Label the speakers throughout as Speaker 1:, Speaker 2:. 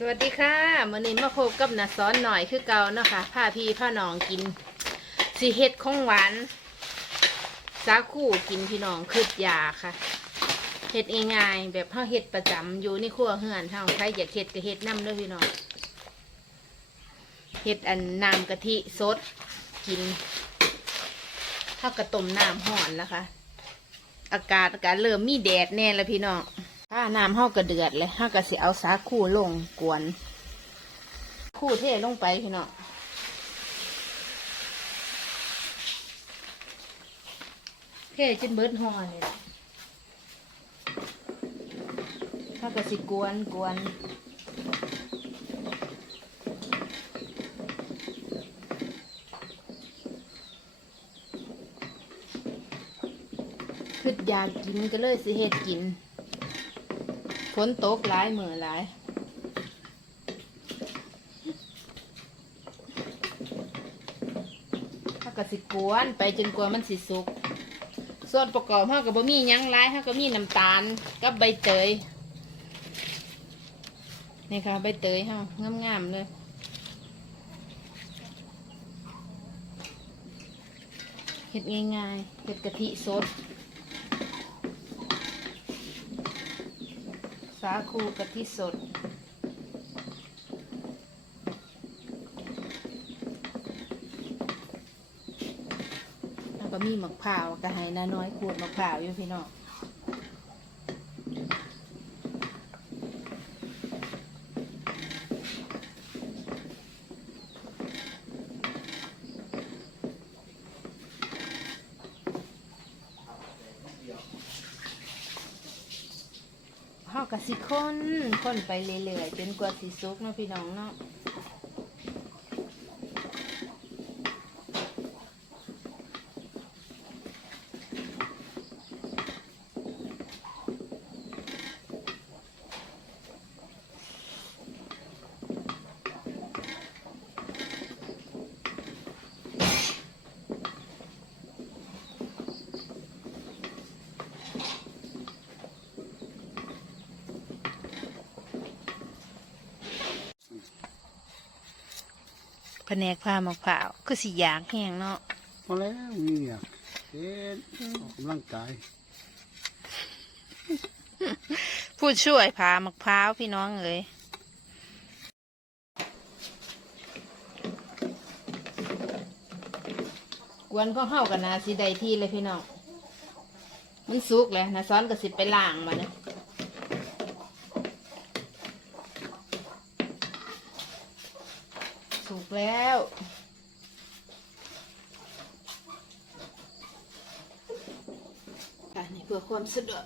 Speaker 1: สวัสดีค่ะมื้อนี้มาพบกับนาซ้อนหน่อยคือเก่าเนาะค่ะพาพี่พาน้องกินสีเฮ็ดของหวานสาคู่กินพี่น้องคืดยาค่ะเฮ็ดง่ายๆแบบเฮาเฮ็ดประจำอยู่ในครัวเฮือนเฮาใครอยากเฮ็ดก็เฮ็ดน้ำด้อพี่น้องเฮ็ดอันน้ำกะทิสดกินเท่ากับต้มน้ำห่อนแล้วค่ะ อากาศอากาศเริ่มมีแดดแน่แล้วพี่น้อง ถ้าน้ำเฮาก็เดือดเลยเฮาก็สิเอาสาคูลงกวน คู่เทลงไปพี่น้องเทจนเบิดห่อเลยล่ะเฮาก็สิกวนกวนคืออยากกินก็เลยสิเฮ็ดกิน ฝนตกหลายมือหลายถ้าก็สิกวนไปจนกว่ามันสิสุก ส่วนประกอบเฮาก็บ่มีหยังหลายเฮาก็มีน้ำตาลกับใบเตยนี่ค่ะใบเตยเฮางามๆเลยเฮ็ดง่ายๆเฮ็ดกะทิสดาคูกะทิสด แล้วก็มีมะพร้าวกระห้นาน้อยขวดมะพร้าวอยู่พี่น้องเฮากะสิ คนไปเรื่อยๆจนกว่าสิสุกเนาะพี่น้องเนาะ แผนกผ้ามะพร้าวคือสิอยากแห้งเนาะ
Speaker 2: พอแล้วมีเนี่ยเฮ็ดออกกำลังกาย
Speaker 1: ผู้ช่วยพามะพร้าวพี่น้องเอ๋ยกวนก็เข้ากันนะสิใดที่เลยพี่น้อง มันสุกแล้วนะซ้อนกับสิไปล่างมาเนี่ยสุก แล้วอันนี้เพื่อความสะดวก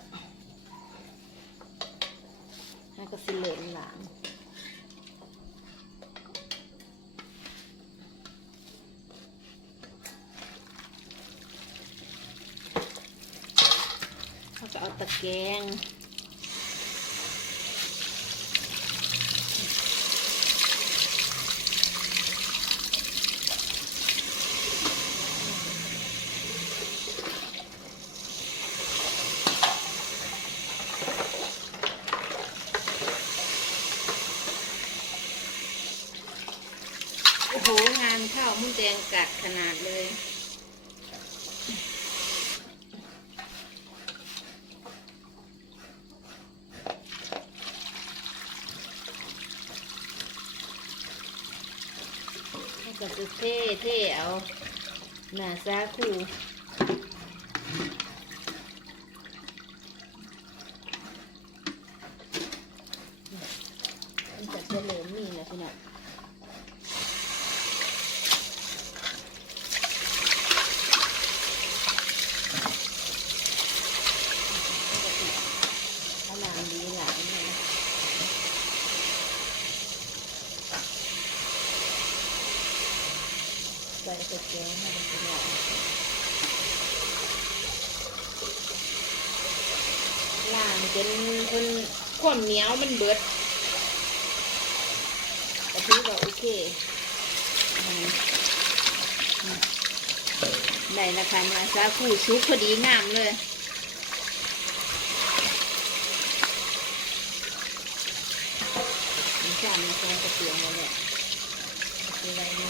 Speaker 1: แล้วก็สิเหลืองหลางเขาก็เอาตะแกรงโอ้โห งานข้าวมุ้นแด งกัดขนาดเลย ให้กับเท่เท่เอา หน้าซาคูมันจะเฉลิมนี่นะพี่น้อง พลังดีหลายเลย ใส่ตะเกียงให้มันเป็นหน่อยล่างจนเพิ่นความเหนียวมันเบิดแต่ถือว่าโอเคอืมอืมได้ราคาเนื้อซาคูซุปพอดีงามเลย ค จานมาแกงกระเทียมมาเลยอะไรนี่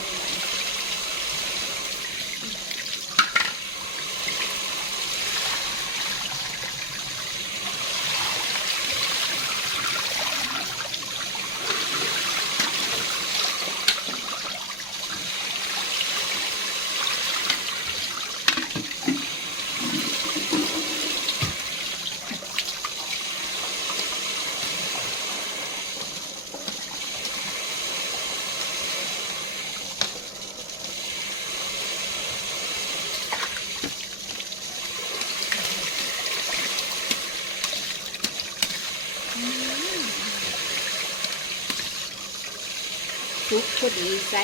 Speaker 1: ซุกพอดีใส่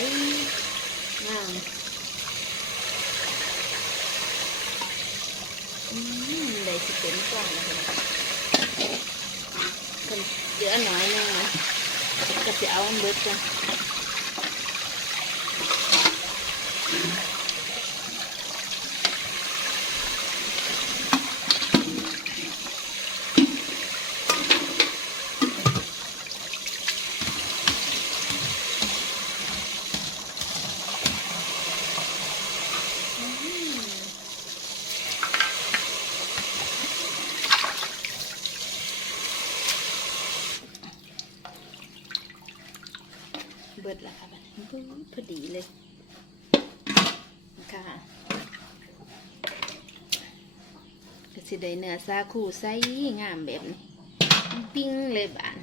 Speaker 1: งามอืมได้สิเต็มกล่องแล้วคนเยอะหน่อยนึงนะก็จะเอาอันเบิดกัน เบิดแล้วค่ะบัดนี้ปึ๊บพอดีเลยค่ะก็สิได้เนื้อซาคูใสงามแบบนี้ปิ้งเลยบ้าน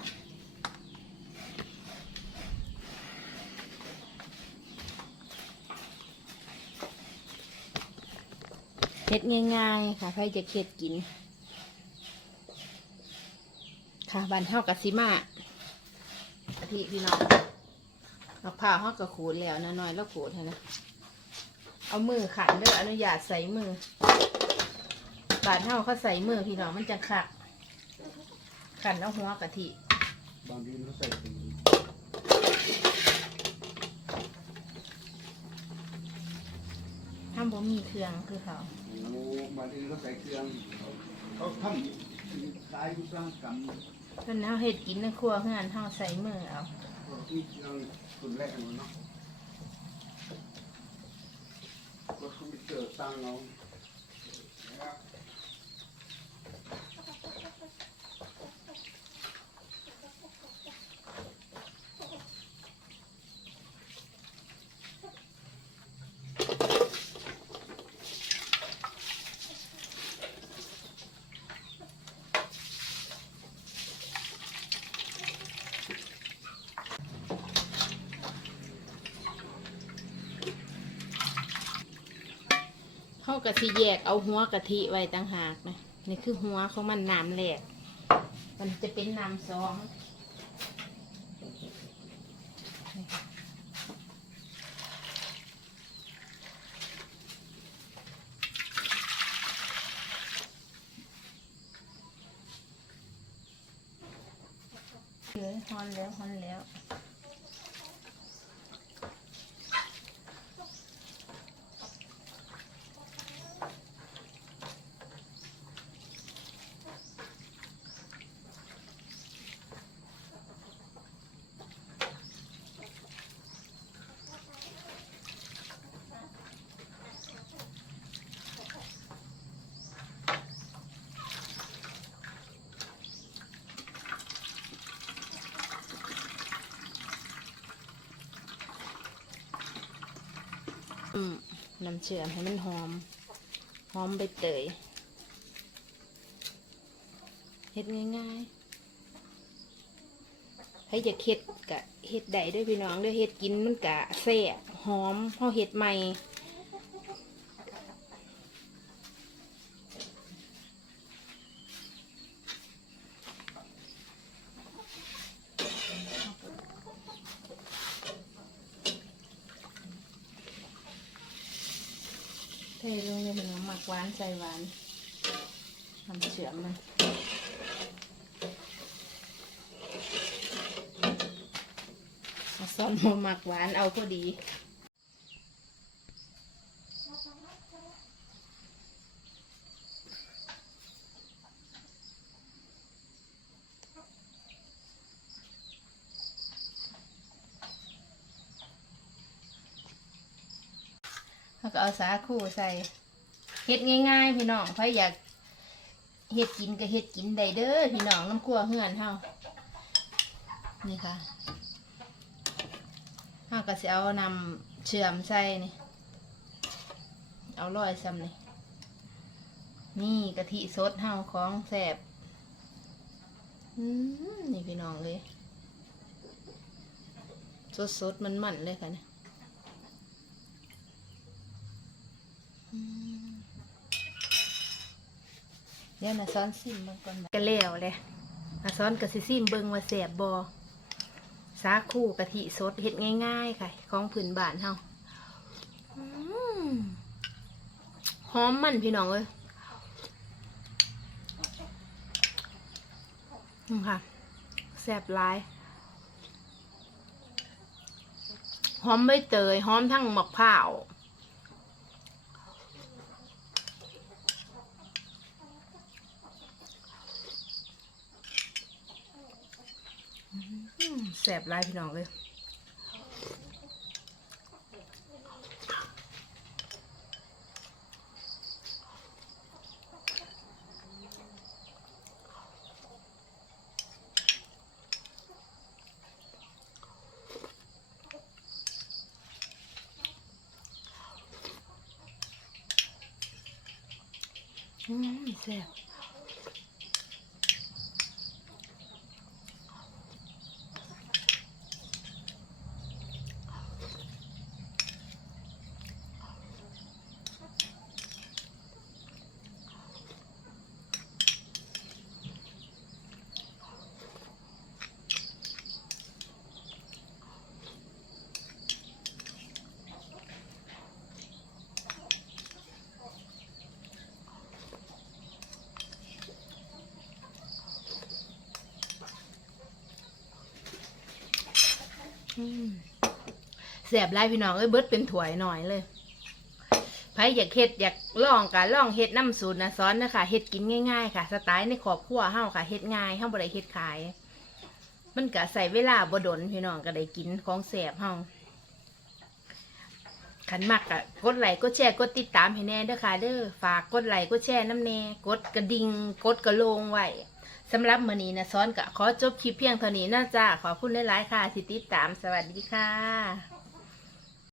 Speaker 1: เฮ็ดง่ายๆ ค่ะใครจะเค็ดกิน ค่ะบานเท่ากับซิมากะทิพี่น้อง มะพร้าวเขาก็ขูดแล้วนะน้อยแล้วขูดให้นะ เอามือขันเด้ออนุญาตใส่มือ บาดเท่าเขาใส่มือพี่น้องมันจะขักขันแล้วหัวกะทิ
Speaker 2: บางทีเขาใส่ตี
Speaker 1: ห้ามบ่มีเครื่องคือเขา
Speaker 2: โอ้บางทีเขาใส่เครื่องเขาเขาทำขายอุตสาหกรรม
Speaker 1: เพิ่นเอาเห็ดกินในครัวเพื่อนเท่าใส่มือเอา
Speaker 2: ที่เรื่องคนแรกเนาะก็คอมพิวเตอร์ตั้งเอา
Speaker 1: เขากะทิแยกเอาหัวกะทิไว้ต่างหากนะนี่คือหัวของมันน้ำแหลกมันจะเป็นน้ำซองเหลือฮอนแล้วฮอนแล้ว อืม น้ำเชื่อมให้มันหอม หอมใบเตยเฮ็ดง่ายๆให้จะเฮ็ดกะเฮ็ดได้ด้วยพี่น้องด้วยเฮ็ดกินมันกะแซ่หอมพอเฮ็ดใหม่ ทลงในพี่น้องหมักหวานใส่หวานทำเฉื่อมมันเอาซอนมาหมักหวานเอาพอดี ก็เอาสาคูใส่เฮ็ดง่ายๆ พี่น้องใครอยากเฮ็ดกินก็เฮ็ดกินได้เด้อพี่น้องน้ำครัวเฮือนเฮานี่ค่ะเฮาก็สิเอานำเชื่อมใส่นี่เอาร้อยซ้ำนี่นี่กะทิสดเฮาของแซ่บนี่พี่น้องเลย สดสดมันมันๆเลยค่ะเนี่ยอืม เดี๋ยวนะซ้อนซิมเบิ่งก่อนบัดกันแล้วเลยนะซ้อนกับซิซิมเบิ่งว่าแสบบอสาคูกะทิสดเฮ็ดง่ายๆค่ะ ของผืนบ้านเฮาอหอมมันพี่น้องเอ้ยนี่ค่ะแสบหลายหอมใบเตยหอมทั้งมะพร้าว แสบหลายพี่น้องเลยอืม สบหลายพี่น้องเอ้ยเบิดเป็นถ้วยหน่อยเลยใครอยากเฮ็ดอยากลองการลองเฮ็ดน้ำสูตรนะซ้อนนะคะเฮ็ดกินง่ายๆ ค่ะ สไตล์ในครอบครัวเฮาค่ะเฮ็ดง่ายเฮาบ่ได้เฮ็ดขาย มันก็ใส่เวลาบ่ดนพี่น้องก็ได้กินของแสบเฮาขันมักอะกดไลค์กดแชร์กดติดตามให้แน่เด้อค่ะเด้อฝากกดไลค์กดแชร์น้ำแน่กดกระดิ่งกดกระโลงไว้สำหรับมื้อนี้นะซ้อนก็ขอจบคลิปเพียงเท่านี้นะจ้าขอบคุณหลายๆค่ะที่ติดตามสวัสดีค่ะ